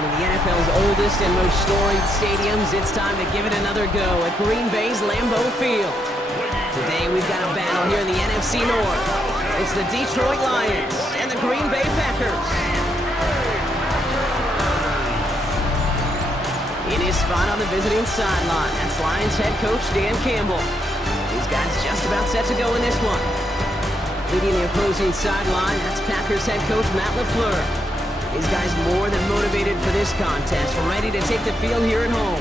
One of the NFL's oldest and most storied stadiums, it's time to give it another go at Green Bay's Lambeau Field. Today we've got a battle here in the NFC North. It's the Detroit Lions and the Green Bay Packers. In his spot on the visiting sideline, that's Lions head coach Dan Campbell. These guys just about set to go in this one. Leading the opposing sideline, that's Packers head coach Matt LaFleur. These guys more than motivated for this contest, ready to take the field here at home.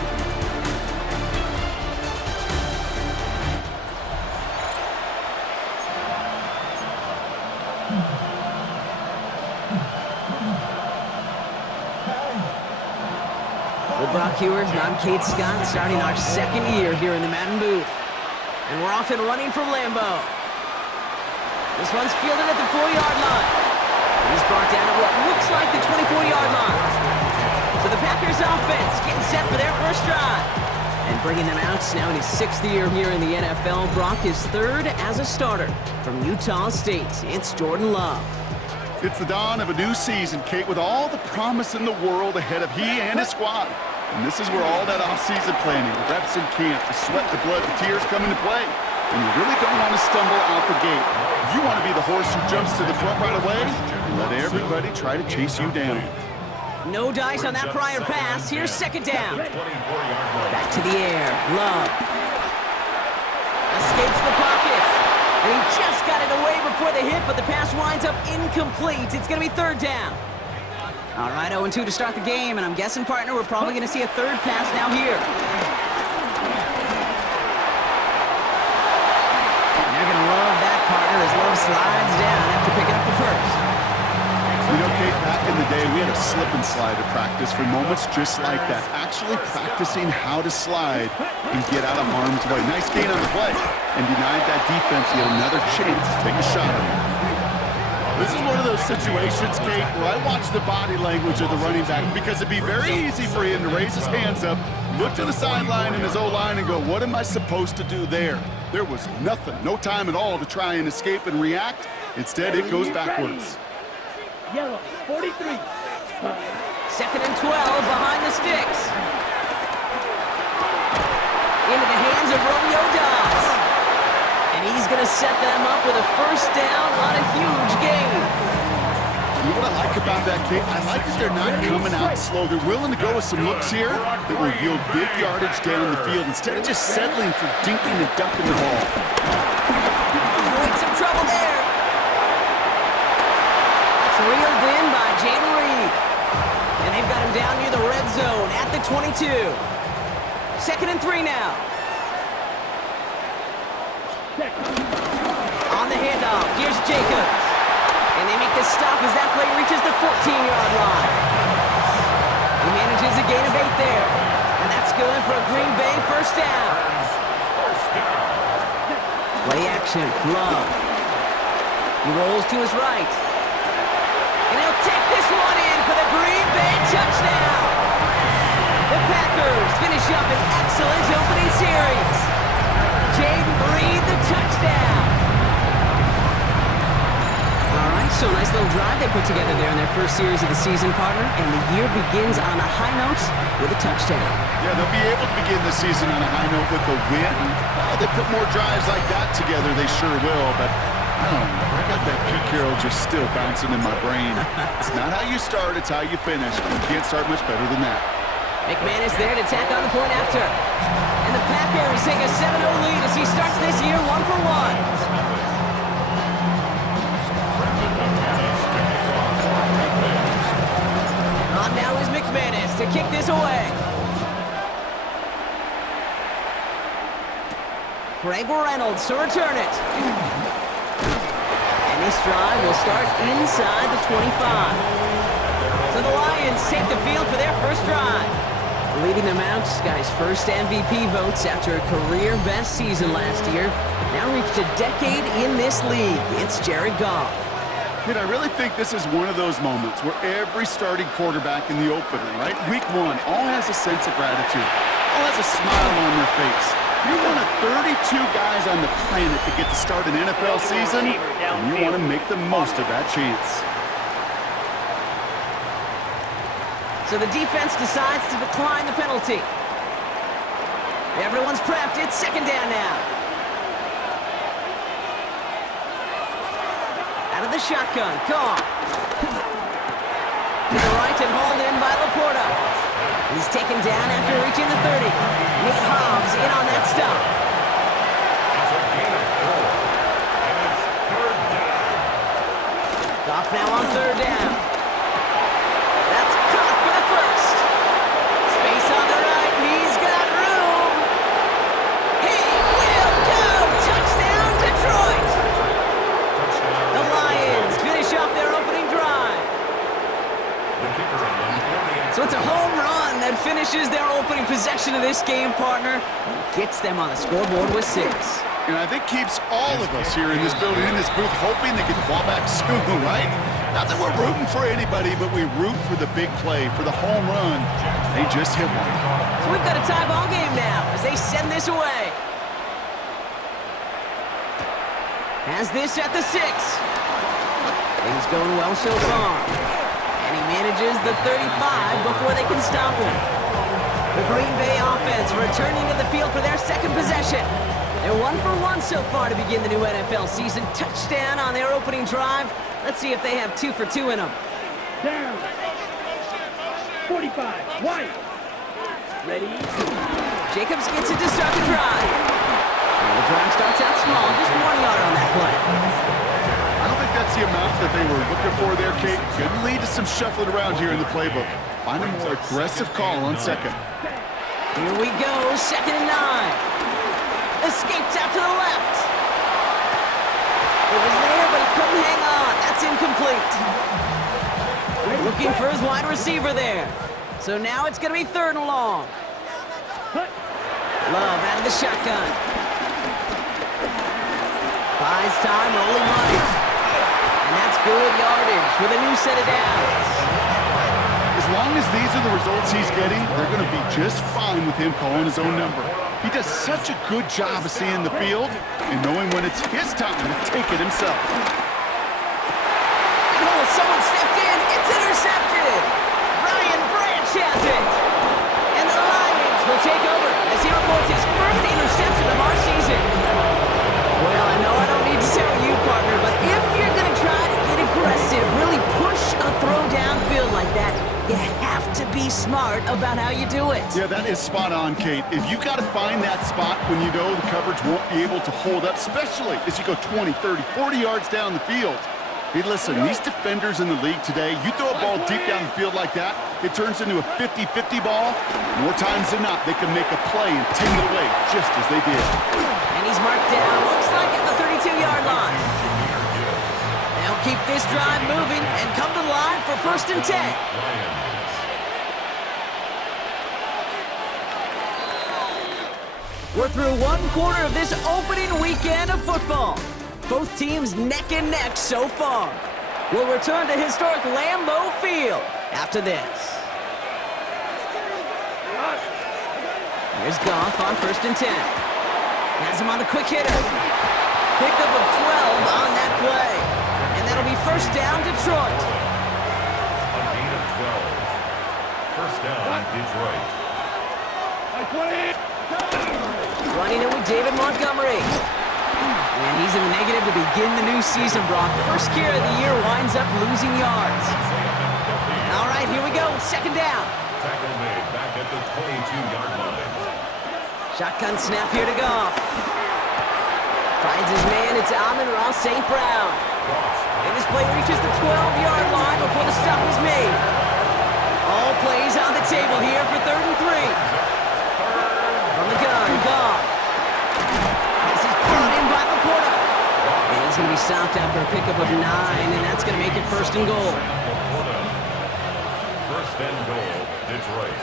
With Brock Heward, I'm Kate Scott, starting our second year here in the Madden booth. And we're off and running from Lambeau. This one's fielded at the 4-yard line. He's brought down at what looks like the 24-yard line. So the Packers offense getting set for their first drive. And bringing them out now in his 6th year here in the NFL. Brock is 3rd as a starter from Utah State. It's Jordan Love. It's the dawn of a new season, Kate, with all the promise in the world ahead of he and his squad. And this is where all that offseason planning, the reps in camp, the sweat, the blood, the tears come into play. And you really don't want to stumble out the gate. You want to be the horse who jumps to the front right away and let everybody try to chase you down. No dice on that prior pass. Here's second down. Back to the air. Love. Escapes the pocket. And he just got it away before the hit, but the pass winds up incomplete. It's going to be 3rd down. All right, 0-2 to start the game, and I'm guessing, partner, we're probably going to see a 3rd pass now here. As Love slides down after picking up the first. You know, Kate, back in the day, we had a slip and slide at practice for moments just like that. Actually practicing how to slide and get out of harm's way. Nice gain on the play. And denied that defense yet another chance to take a shot at him. This is one of those situations, Kate, where I watch the body language of the running back because it'd be very easy for him to raise his hands up, look to the sideline and his O-line and go, what am I supposed to do there? There was nothing, no time at all to try and escape and react. Instead, it goes backwards. Yellow, 43. 2nd and 12 behind the sticks. Into the hands of Romeo Dobbs. And he's going to set them up with a first down on a huge gain. You know what I like about that, Kate? I like that they're not coming out slow. They're willing to go with some looks here that will yield big yardage down the field instead of just settling for dinking and ducking the ball. Avoid some trouble there. It's reeled in by Jalen Reed. And they've got him down near the red zone at the 22. 2nd and 3 now. On the handoff, here's Jacobs. And they make the stop as that play reaches the 14-yard line. He manages a gain of 8 there. And that's good for a Green Bay first down. Play action, Love. He rolls to his right. And he'll take this one in for the Green Bay touchdown. The Packers finish up an excellent opening series. Jaden Reed, the touchdown. All right, so nice little drive they put together there in their first series of the season, partner, and the year begins on a high note with a touchdown. Yeah, they'll be able to begin the season on a high note with a win. They put more drives like that together, they sure will, but I don't know. I got that Pete Carroll just still bouncing in my brain. It's not how you start, it's how you finish. You can't start much better than that. McManus there to tack on the point after. And the Packers take a 7-0 lead as he starts this year 1-for-1. Now is McManus to kick this away. Craig Reynolds to return it. And this drive will start inside the 25. So the Lions take the field for their first drive. Leading them out, got his first MVP votes after a career-best season last year. Now reached a decade in this league. It's Jared Goff. I really think this is one of those moments where every starting quarterback in the opener, right, week 1, all has a sense of gratitude, all has a smile on their face. You're one of 32 guys on the planet that get to start an NFL season, and you want to make the most of that chance. So the defense decides to decline the penalty. Everyone's prepped. It's second down now. Out of the shotgun. Goff. To the right and hauled in by Laporta. He's taken down after reaching the 30. Nick Hobbs in on that stop. Goff now on third down. That's caught for the first. Space on the right. He's got room. He will go. Touchdown, Detroit. The Lions finish off their opening drive. So it's a home run that finishes their opening possession of this game, partner, and gets them on the scoreboard with 6. And I think keeps all of us here in this building, in this booth, hoping they get the ball back soon, right? Not that we're rooting for anybody, but we root for the big play, for the home run. They just hit one. So we've got a tie ball game now as they send this away. Has this at the 6. Things going well so far. And he manages the 35 before they can stop him. The Green Bay offense returning to the field for their second possession. They're 1 for 1 so far to begin the new NFL season. Touchdown on their opening drive. Let's see if they have 2 for 2 in them. Down. 45. White. Ready. Jacobs gets it to start the drive. And the drive starts out small, just 1 yard on that play. I don't think that's the amount that they were looking for there, Kate. Could lead to some shuffling around here in the playbook. Find a more aggressive call on second. Here we go, 2nd and 9. Escapes out to the left. It was there, but he couldn't hang on. That's incomplete. Looking for his wide receiver there. So now it's going to be 3rd and long. Love out of the shotgun. Buys time, rolling right. And that's good yardage with a new set of downs. As long as these are the results he's getting, they're going to be just fine with him calling his own number. He does such a good job of seeing the field and knowing when it's his time to take it himself. Oh, someone stepped in. It's intercepted. Ryan Branch has it. And the Lions will take over as he reports his first interception of our season. Well, I know I don't need to tell you, partner, but if you're going to try to get aggressive, really push a throw downfield like that, you have to be smart about how you do it. Yeah, that is spot on, Kate. If you've got to find that spot when you know the coverage won't be able to hold up, especially as you go 20, 30, 40 yards down the field. Hey, listen, these defenders in the league today, you throw a ball deep down the field like that, it turns into a 50-50 ball. More times than not, they can make a play and take it away just as they did. And he's marked down, looks like at the 32-yard line. They'll keep this drive moving and come to the line for 1st and 10. We're through 1 quarter of this opening weekend of football. Both teams neck and neck so far. We'll return to historic Lambeau Field after this. Here's Goff on 1st and 10. Has him on the quick hitter. Pickup of 12 on that play. And that'll be 1st down, Detroit. A gain of 12. 1st down, Detroit. Running it with David Montgomery. And he's in the negative to begin the new season, Brock. First carry of the year winds up losing yards. All right, here we go. 2nd down. Tackle made back at the 22-yard line. Shotgun snap here to Goff. Finds his man. It's Amon-Ra St. Brown. And this play reaches the 12-yard line before the stop is made. All plays on the table here for 3rd and 3. From the gun, Goff. This is brought in by Laporta. And he's going to be stopped after a pickup of 9, and that's going to make it 1st and goal. 1st and goal, Detroit.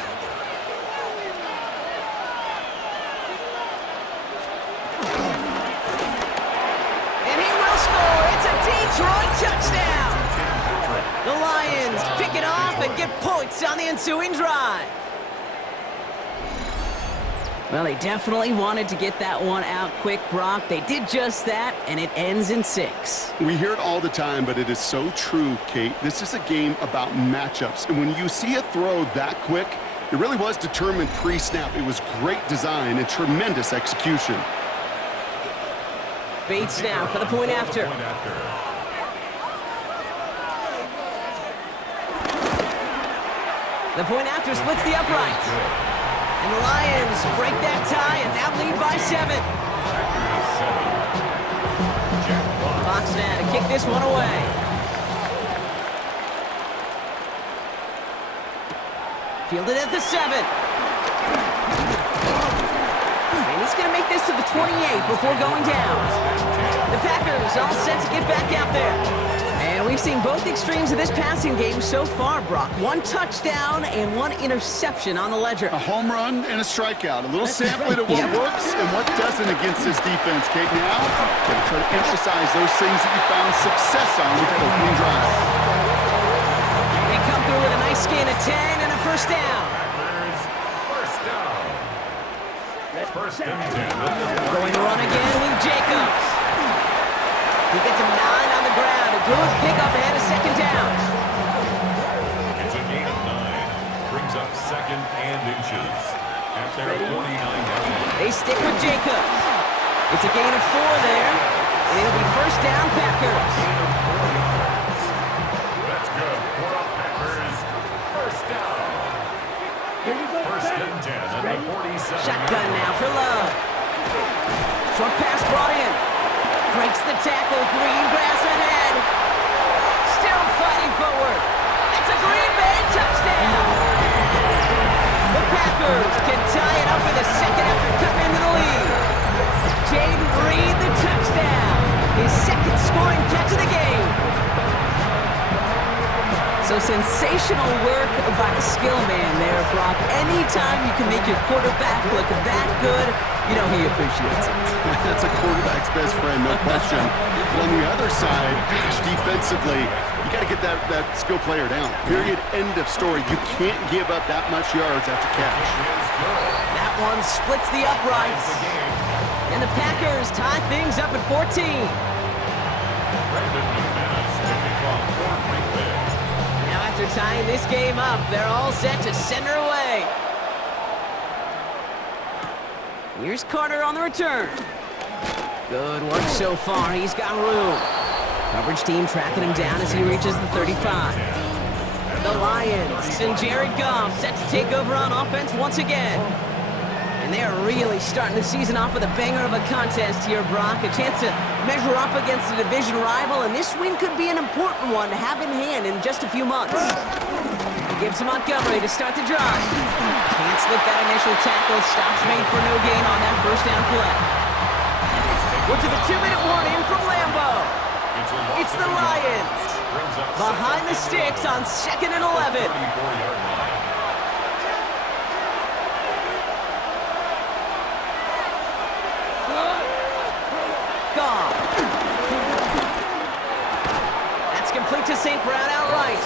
And he will score. It's a Detroit touchdown. The Lions pick it off and get points on the ensuing drive. Well, they definitely wanted to get that one out quick, Brock. They did just that, and it ends in 6. We hear it all the time, but it is so true, Kate. This is a game about matchups. And when you see a throw that quick, it really was determined pre-snap. It was great design and tremendous execution. Bates now for the point after. The point after splits the upright. And the Lions break that tie and now lead by 7. Fox now to kick this one away. Fielded at the 7. And he's going to make this to the 28 before going down. The Packers all set to get back out there. And we've seen both extremes of this passing game so far, Brock. 1 touchdown and 1 interception on the ledger. A home run and a strikeout. A little sampling of what works and what doesn't against this defense, Kate. Now, they're trying to emphasize those things that you found success on with that opening drive. They come through with a nice gain of 10 and a first down. First and 10. Going to run again with Jacobs. He gets him 9 on the ground. A good pickup ahead of second down. It's a gain of 9. Brings up second and inches at their 49. They stick with Jacobs. It's a gain of 4 there. And it'll be first down, Packers. That's good for the Packers. First down. First and 10 at the 47. Shotgun now for Love. Short pass brought in. Breaks the tackle. Green grass ahead. Still fighting forward. It's a Green Bay touchdown. The Packers can tie it up in a second after cutting into the lead. Jaden Reed, the touchdown. His second scoring catch of the game. So sensational work by the skill man there, Brock. Anytime you can make your quarterback look that good, you know he appreciates it. That's a quarterback's best friend, no question. But on the other side, gosh, defensively, you got to get that skill player down. Period. End of story. You can't give up that much yards after catch. That one splits the uprights. And the Packers tie things up at 14. Now after tying this game up, they're all set to send her away. Here's Carter on the return. Good work so far. He's got room. Coverage team tracking him down as he reaches the 35. The Lions and Jared Goff set to take over on offense once again. And they are really starting the season off with a banger of a contest here, Brock. A chance to measure up against a division rival, and this win could be an important one to have in hand in just a few months. Gives to Montgomery to start the drive. Can't slip that initial tackle. Stops made for no gain on that first down play. We're to the 2-minute warning from Lambeau. It's the Lions. Behind the sticks on 2nd and 11. Goff. That's complete to St. Brown outright.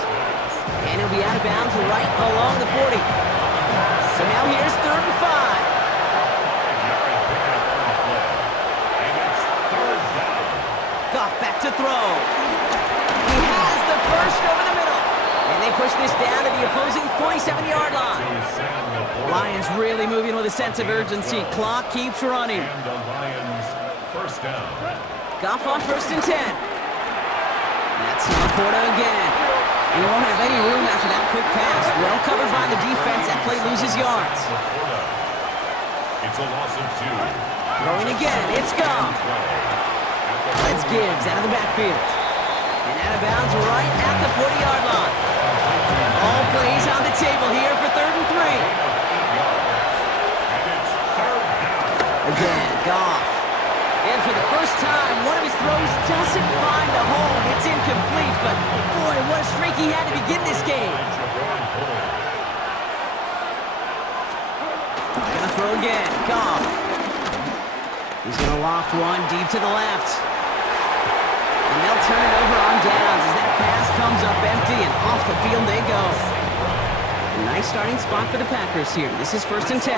And he'll be out of bounds right along the 40. So now here's 3rd and 5. Goff back to throw. He has the first over the middle. And they push this down to the opposing 47-yard line. Lions really moving with a sense of urgency. Clock keeps running. And the Lions first down. Goff on 1st and 10. That's Laporta again. He won't have any room after that quick pass. Well covered by the defense. That play loses yards. It's a loss of 2. Throwing again. It's Goff. That's Gibbs out of the backfield. And out of bounds right at the 40-yard line. All plays on the table here for 3rd and 3. Again, Goff. And for the first time, one of his throws doesn't find a home. It's incomplete, but boy, what a streak he had to begin this game. Gonna throw again, Goff. He's gonna loft one deep to the left. And they'll turn it over on downs as that pass comes up empty and off the field they go. A nice starting spot for the Packers here. This is 1st and 10.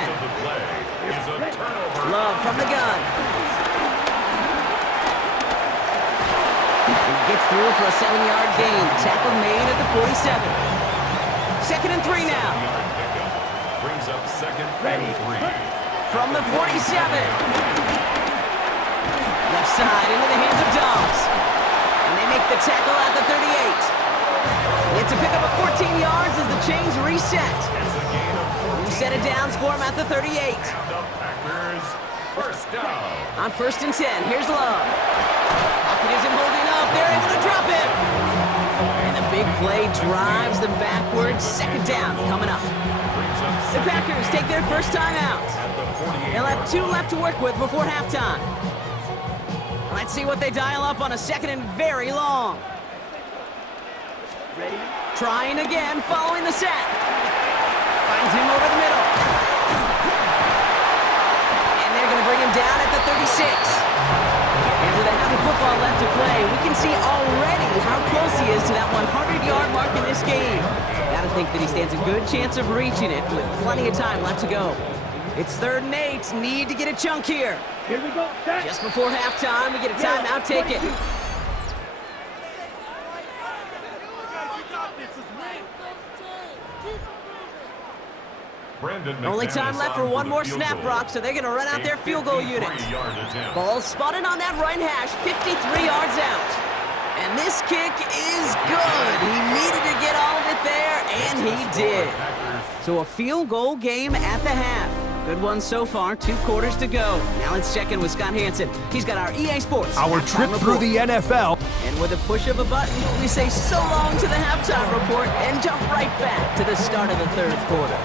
Love from the gun. And he gets through for a 7-yard gain. Tackle made at the 47. 2nd and 3 now. Brings up 2nd and 3. From the 47. Left side into the hands of Dobbs. And they make the tackle at the 38. It's a pickup of 14 yards as the chains reset. New set of downs for him at the 38. The Packers first down. On 1st and 10, here's Love. Pocket isn't holding up. They're able to drop it. And the big play drives them backwards. 2nd down coming up. The Packers take their first time out. They'll have 2 left to work with before halftime. Let's see what they dial up on a 2nd and very long. Ready? Trying again, following the sack. Finds him over the middle. And they're going to bring him down at the 36. And with a half of football left to play, we can see already how close he is to that 100-yard mark in this game. Gotta think that he stands a good chance of reaching it with plenty of time left to go. It's 3rd and 8. Need to get a chunk here. Here we go. Set. Just before halftime, we get a timeout. Take it. Only time left for one more snap, Brock, so they're going to run out their field goal unit. Ball spotted on that right hash, 53 yards out. And this kick is good. He needed to get all of it there, and he did. So a field goal game at the half. Good one so far, 2 quarters to go. Now let's check in with Scott Hansen. He's got our EA Sports Our trip through the NFL. And with a push of a button, we say so long to the halftime report and jump right back to the start of the 3rd quarter.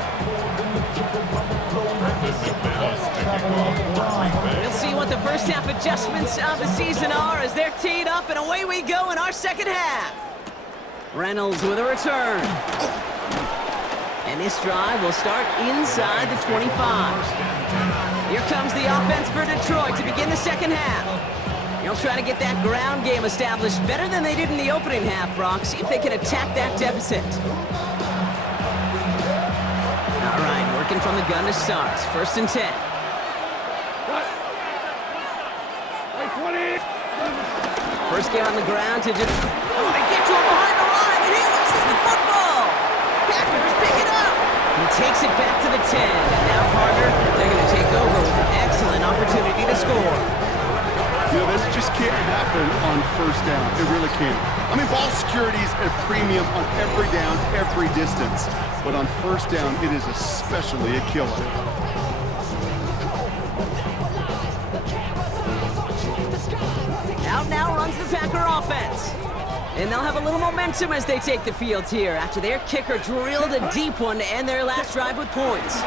We'll see what the first half adjustments of the season are as they're teed up, and away we go in our 2nd half. Reynolds with a return. And this drive will start inside the 25. Here comes the offense for Detroit to begin the 2nd half. They'll try to get that ground game established better than they did in the opening half, Brock. See if they can attack that deficit. All right, working from the gun to start. 1st and 10. First get on the ground to just... Oh, they get to him behind the line, and he loses the football. Packers pick it up. He takes it back to the 10, and now, partner, they're going to take over with an excellent opportunity to score. You know, this just can't happen on 1st down. It really can't. I mean, ball security is a premium on every down, every distance. But on 1st down, it is especially a killer. Out now runs the Packer offense. And they'll have a little momentum as they take the field here after their kicker drilled a deep one to end their last drive with points. And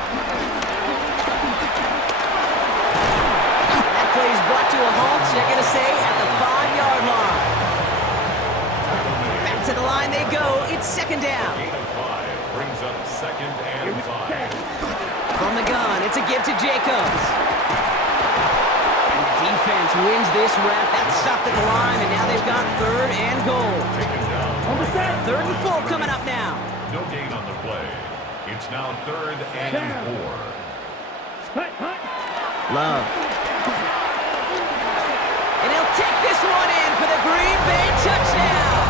that play is brought to a halt, they're going to say, at the 5-yard line. Back to the line they go. It's 2nd down. Brings up 2nd and 5. From the gun, it's a give to Jacobs. Defense wins this rep. That's stopped at the line, and now they've got 3rd and goal. 3rd and 4 coming up now. No gain on the play. It's now 3rd and 4. Love. And he'll take this one in for the Green Bay touchdown.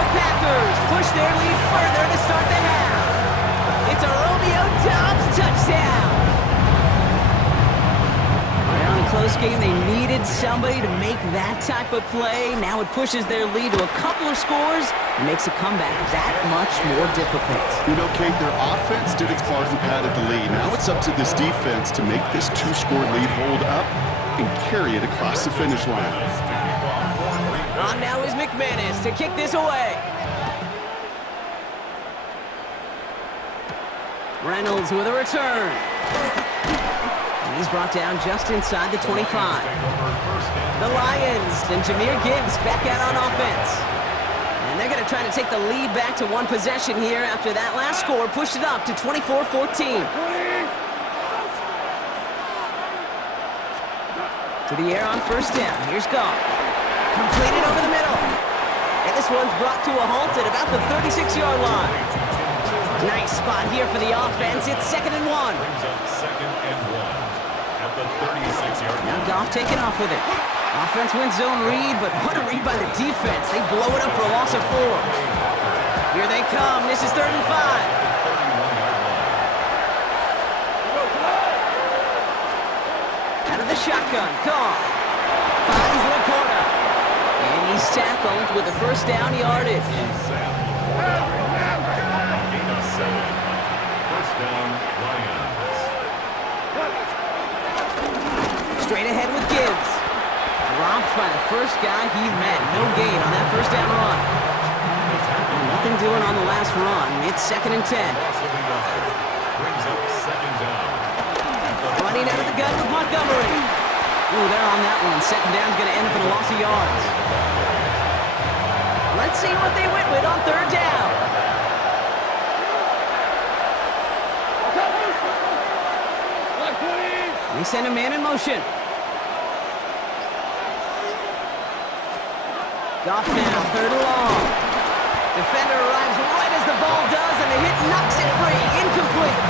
The Packers push their lead further to start the half. It's a Romeo Doubs touchdown. Close game, they needed somebody to make that type of play. Now it pushes their lead to a couple of scores and makes a comeback that much more difficult. You know, Kate, their offense did its part and padded the lead. Now it's up to this defense to make this 2-score lead hold up and carry it across the finish line. On now is McManus to kick this away. Reynolds with a return. He's brought down just inside the 25. The Lions and Jahmyr Gibbs back out on offense. And they're going to try to take the lead back to 1 possession here after that last score pushed it up to 24-14. To the air on 1st down. Here's Goff. Completed over the middle. And this one's brought to a halt at about the 36-yard line. Nice spot here for the offense. It's 2nd and 1. Brings up 2nd and 1 at the 36-yard line. Now Goff taking off with it. Offense wins zone read, but what a read by the defense. They blow it up for a loss of 4. Here they come. This is 3rd and 5. Out of the shotgun, Goff finds Laporta, and he's tackled with the first down yardage. Gain of 7. First down, Lions. Straight ahead with Gibbs. Dropped by the first guy he met. No gain on that first down run. And nothing doing on the last run. It's 2nd and 10. Brings up 2nd down. Running out of the gun with Montgomery. Ooh, they're on that one. 2nd down's going to end up in a loss of yards. Let's see what they went with on 3rd down. They send a man in motion. Goff now, 3rd and long. Defender arrives right as the ball does, and the hit knocks it free. Incomplete.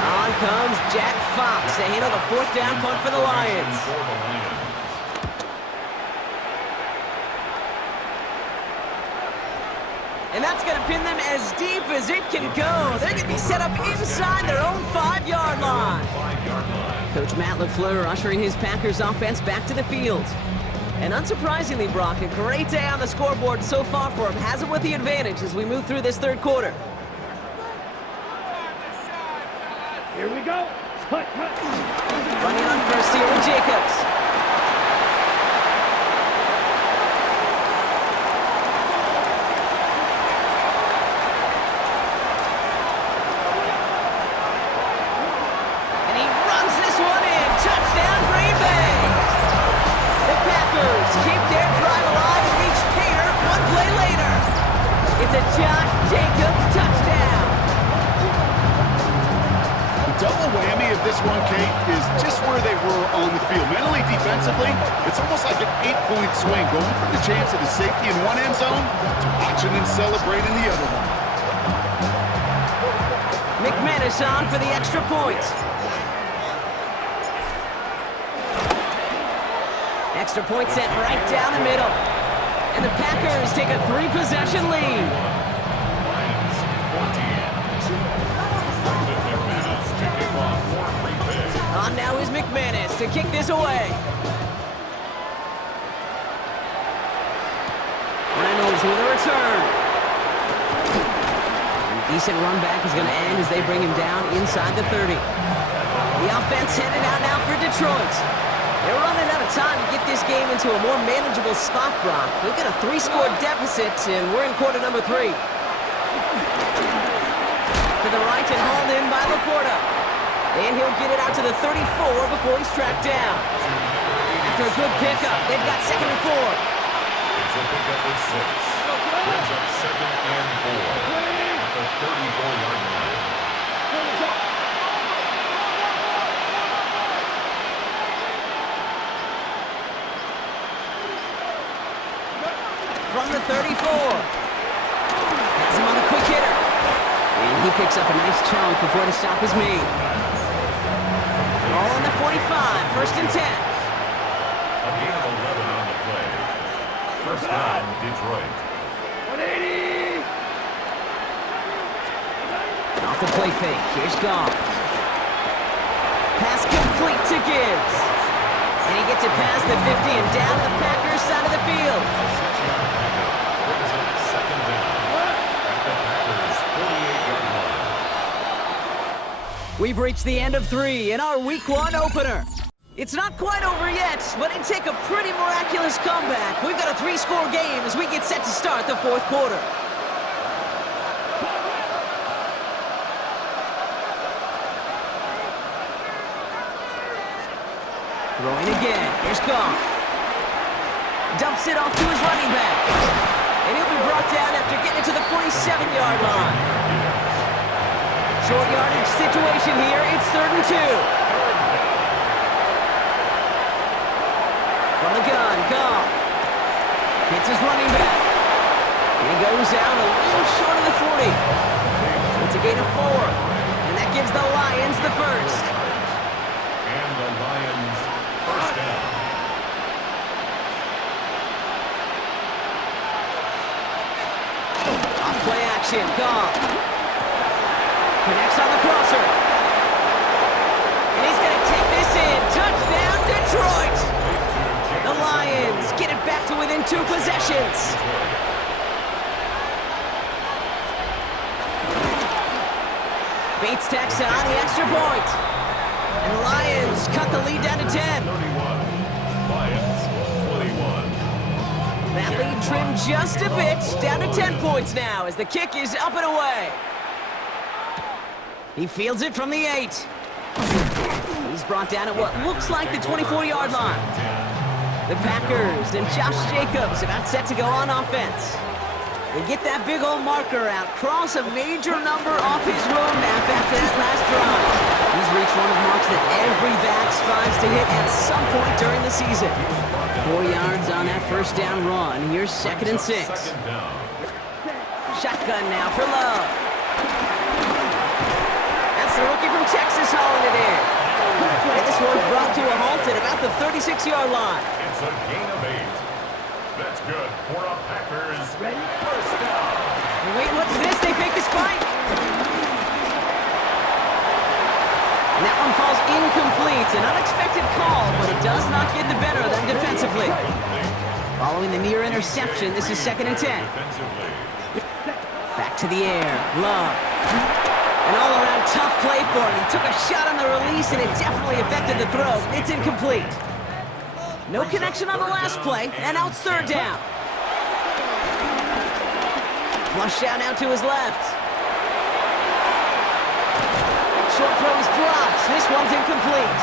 On comes Jack Fox to handle the 4th down punt for the Lions. And that's going to pin them as deep as it can go. They're going to be set up inside their own 5-yard line. Coach Matt LaFleur ushering his Packers offense back to the field. And unsurprisingly, Brock, a great day on the scoreboard so far for him. Has him with the advantage as we move through this 3rd quarter. Here we go. Cut. Running on first here with Jacobs. And he runs this one in. Touchdown, Green Bay. The Packers keep their drive alive and reach Tater one play later. It's a Josh Jacobs touchdown. Double whammy of this one, Kate, is just where they were on the field. Mentally, defensively, it's almost like an 8-point swing, going from the chance of the safety in one end zone to watching and celebrating the other one. McManus on for the extra point. Extra point sent right down the middle. And the Packers take a 3-possession lead. Lions 14. On now is McManus to kick this away. Reynolds with a return. And a decent run back is going to end as they bring him down inside the 30. The offense headed out now for Detroit. They're running out of time to get this game into a more manageable spot, Brock. We've got a 3-score deficit, and we're in quarter number 3. To the right and hauled in by Laporta. And he'll get it out to the 34 before he's tracked down. After a good pickup, they've got 2nd and 4. It's a pickup of 6. Brings up 2nd and 4 at the 34-yard line. From the 34. Has him on the quick hitter. And he picks up a nice chunk before the stop is made. Ball on the 45, 1st and 10. A gain of 11 on the play. First down, Detroit. 180. Off the play fake, here's Goff. Pass complete to Gibbs. And he gets it past the 50 and down to the Packers side of the field. Brings up 2nd down at the Packers 48-yard line. We've reached the end of 3 in our Week 1 opener. It's not quite over yet, but it'd take a pretty miraculous comeback. We've got a 3-score game as we get set to start the 4th quarter. Throwing again. Here's Goff. Dumps it off to his running back. And he'll be brought down after getting it to the 47-yard line. Short yardage situation here. It's 3rd and 2. From the gun, Goff. Hits his running back. And he goes out a little short of the 40. It's a gain of 4. And that gives the Lions the first. And the Lions first down. Off play action, Goff. Connects on the crosser. And he's going to take this in. Touchdown, Detroit! The Lions get it back to within 2 possessions. Bates tacks on the extra point. And the Lions cut the lead down to 10. 31. Lions 21. That lead trimmed just a bit, down to 10 points now as the kick is up and away. He fields it from the 8. He's brought down at what looks like the 24-yard line. The Packers and Josh Jacobs about set to go on offense. They get that big old marker out, cross a major number off his roadmap after that last drive. He's reached one of the marks that every back strives to hit at some point during the season. 4 yards on that first down run. Here's 2nd and 6. Shotgun now for Love. That's the rookie from Texas hauling it in. And this one's brought to a halt at about the 36-yard line. It's a gain of 8. That's good for a Packers first down. And wait, what's this? They fake the spike. And that one falls incomplete. An unexpected call, but it does not get the better of them defensively. Following the near interception, this is 2nd and 10. Back to the air. Love. An all-around tough play for him. He took a shot on the release, and it definitely affected the throw. It's incomplete. No connection on the last play, and now it's 3rd down. Flush out now to his left. Short throw is dropped. This one's incomplete.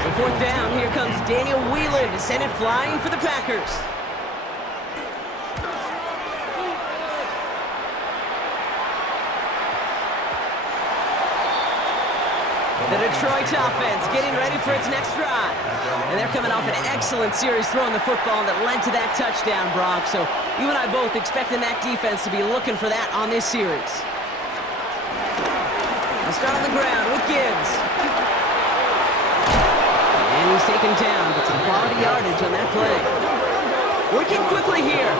So 4th down, here comes Daniel Whelan to send it flying for the Packers. The Detroit offense getting ready for its next drive. And they're coming off an excellent series throwing the football that led to that touchdown, Brock. So you and I both expecting that defense to be looking for that on this series. I'll start on the ground with Gibbs. And he's taken down, but some quality yardage on that play. Working quickly here.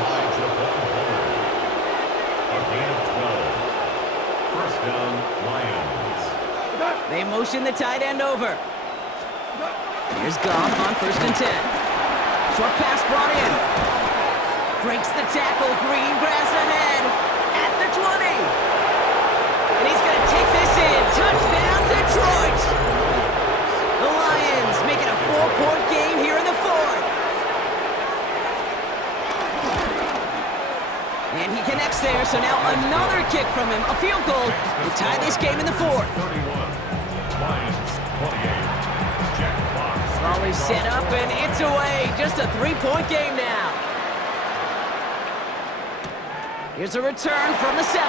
A gain of 12. First down, Lions. They motion the tight end over. Here's Goff on 1st and 10. Short pass brought in. Breaks the tackle. Green grass ahead at the 20. And he's going to take this in. Touchdown, Detroit. The Lions make it a 4-point game here in the 4th. And he connects there, so now another kick from him. A field goal to tie this game in the 4th. 31. Lions 28. Jack Fox. Always set up, and it's away. Just a 3-point game now. Here's a return from the 7.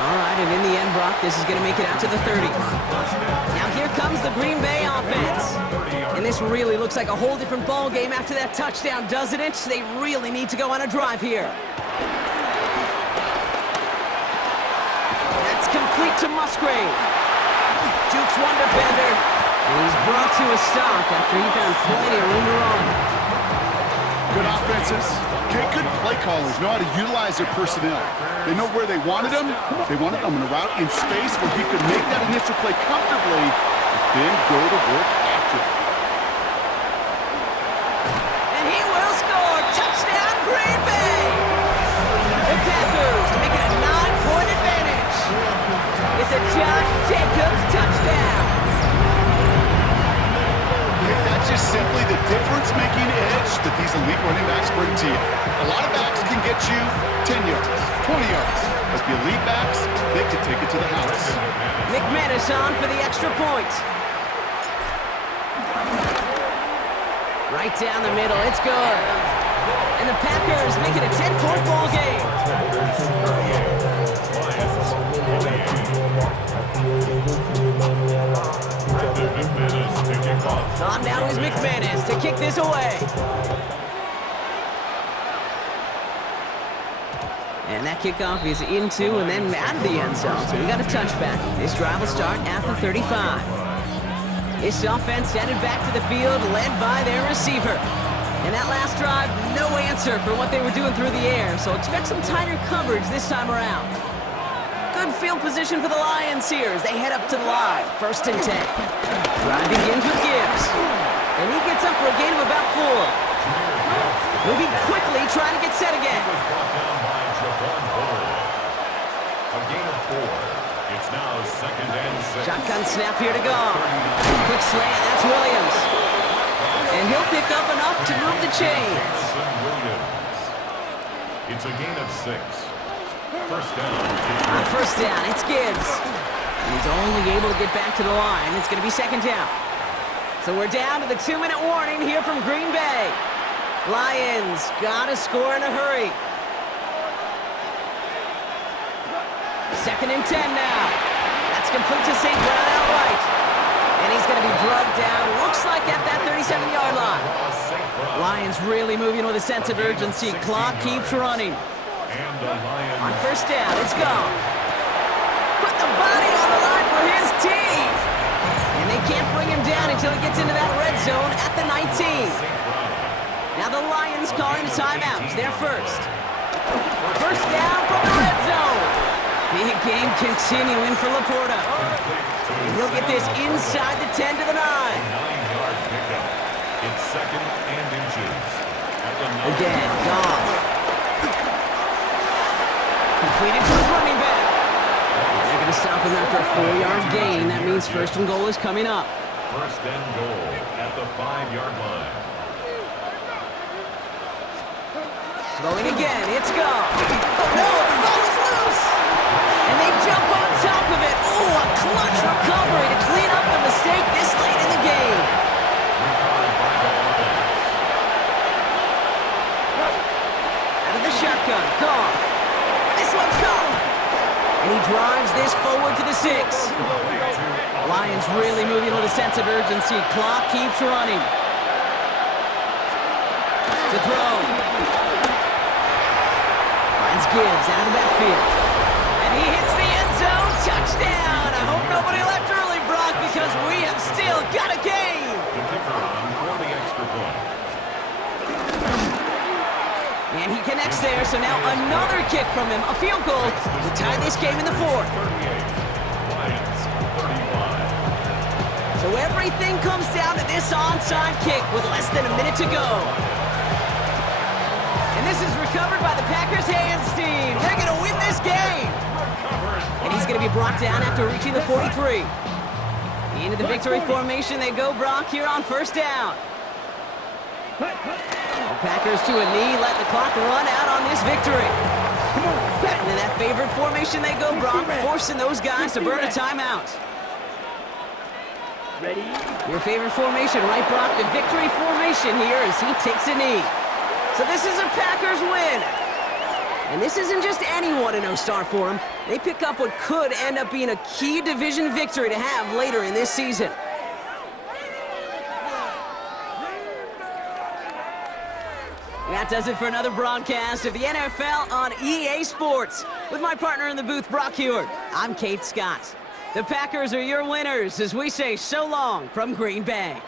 All right, and in the end, Brock, this is going to make it out to the 30. Now here comes the Green Bay offense. And this really looks like a whole different ball game after that touchdown, doesn't it? They really need to go on a drive here. That's complete to Musgrave. Jukes one defender. And he's brought to a stop after he found plenty of room to run. Good offenses. Okay, good play callers know how to utilize their personnel. They know where they wanted him. They wanted him in a route in space where he could make that initial play comfortably, then go to work after it. And he will score. Touchdown, Green Bay! The Packers make it a 9-point advantage. It's a Josh Jacobs touchdown. That's just simply the difference-making edge that these elite running backs bring to you. A lot of backs can get you 10 yards, 20 yards, but the elite backs, they can take it to the house. McManus on for the extra point. Right down the middle, it's good. And the Packers make it a 10-point ball game. On now is McManus to kick this away. And that kickoff is into and then out of the end zone, so we got a touchback. This drive will start at the 35. This offense headed back to the field, led by their receiver. And that last drive, no answer for what they were doing through the air, so expect some tighter coverage this time around. Good field position for the Lions here as they head up to the line. 1st and 10. Drive begins with Gibbs. And he gets up for a gain of about 4. Moving quickly, trying to get set again. A gain of 4. It's now 2nd and 6. Shotgun snap here to Goff. Quick slant, that's Williams. And he'll pick up enough to move the chains. It's a gain of 6. 1st down. On 1st down, it's Gibbs. He's only able to get back to the line. It's going to be 2nd down. So we're down to the 2-minute warning here from Green Bay. Lions got to score in a hurry. 2nd and 10 now. That's complete to St. Brown outright. And he's going to be drugged down, looks like at that 37-yard line. Lions really moving with a sense of urgency. Clock keeps running. On 1st down, it's Goff. Put the body on the line for his team. And they can't bring him down until he gets into that red zone at the 19. Now the Lions calling a timeout. They're first. 1st down from the red zone. Big game continuing for Laporta. And he'll get this inside the 10 to the 9. 9-yard pickup. It's 2nd and inches. Again, Goff. Completed to his running back. And they're going to stop him after a 4-yard gain. That means 1st and goal is coming up. 1st and goal at the 5-yard line. Throwing again, it's Goff. Oh no, the ball is loose! And they jump on top of it. Oh, a clutch recovery to clean up the mistake this late in the game. Out of the shotgun, Goff. This one's gone. And he drives this forward to the 6. Lions really moving with a sense of urgency. Clock keeps running. To throw. Finds Gibbs out of the backfield. And he hits the end zone. Touchdown. I hope nobody left early, Brock, because we have still got a game. The kicker on for the extra point. And he connects there, so now another kick from him. A field goal to tie this game in the 4th. 38. Lions, 35. So everything comes down to this onside kick with less than a minute to go. And this is recovered by the Packers hands team. They're going to win this game. And he's going to be brought down after reaching the 43. Into the victory formation they go, Brock, here on 1st down. The Packers to a knee, let the clock run out on this victory. Back into that favorite formation they go, Brock, forcing those guys to burn a timeout. Ready? Your favorite formation, right, Brock? The victory formation here as he takes a knee. So this is a Packers win. And this isn't just any 1-0 start for them. They pick up what could end up being a key division victory to have later in this season. That does it for another broadcast of the NFL on EA Sports. With my partner in the booth, Brock Huard, I'm Kate Scott. The Packers are your winners as we say so long from Green Bay.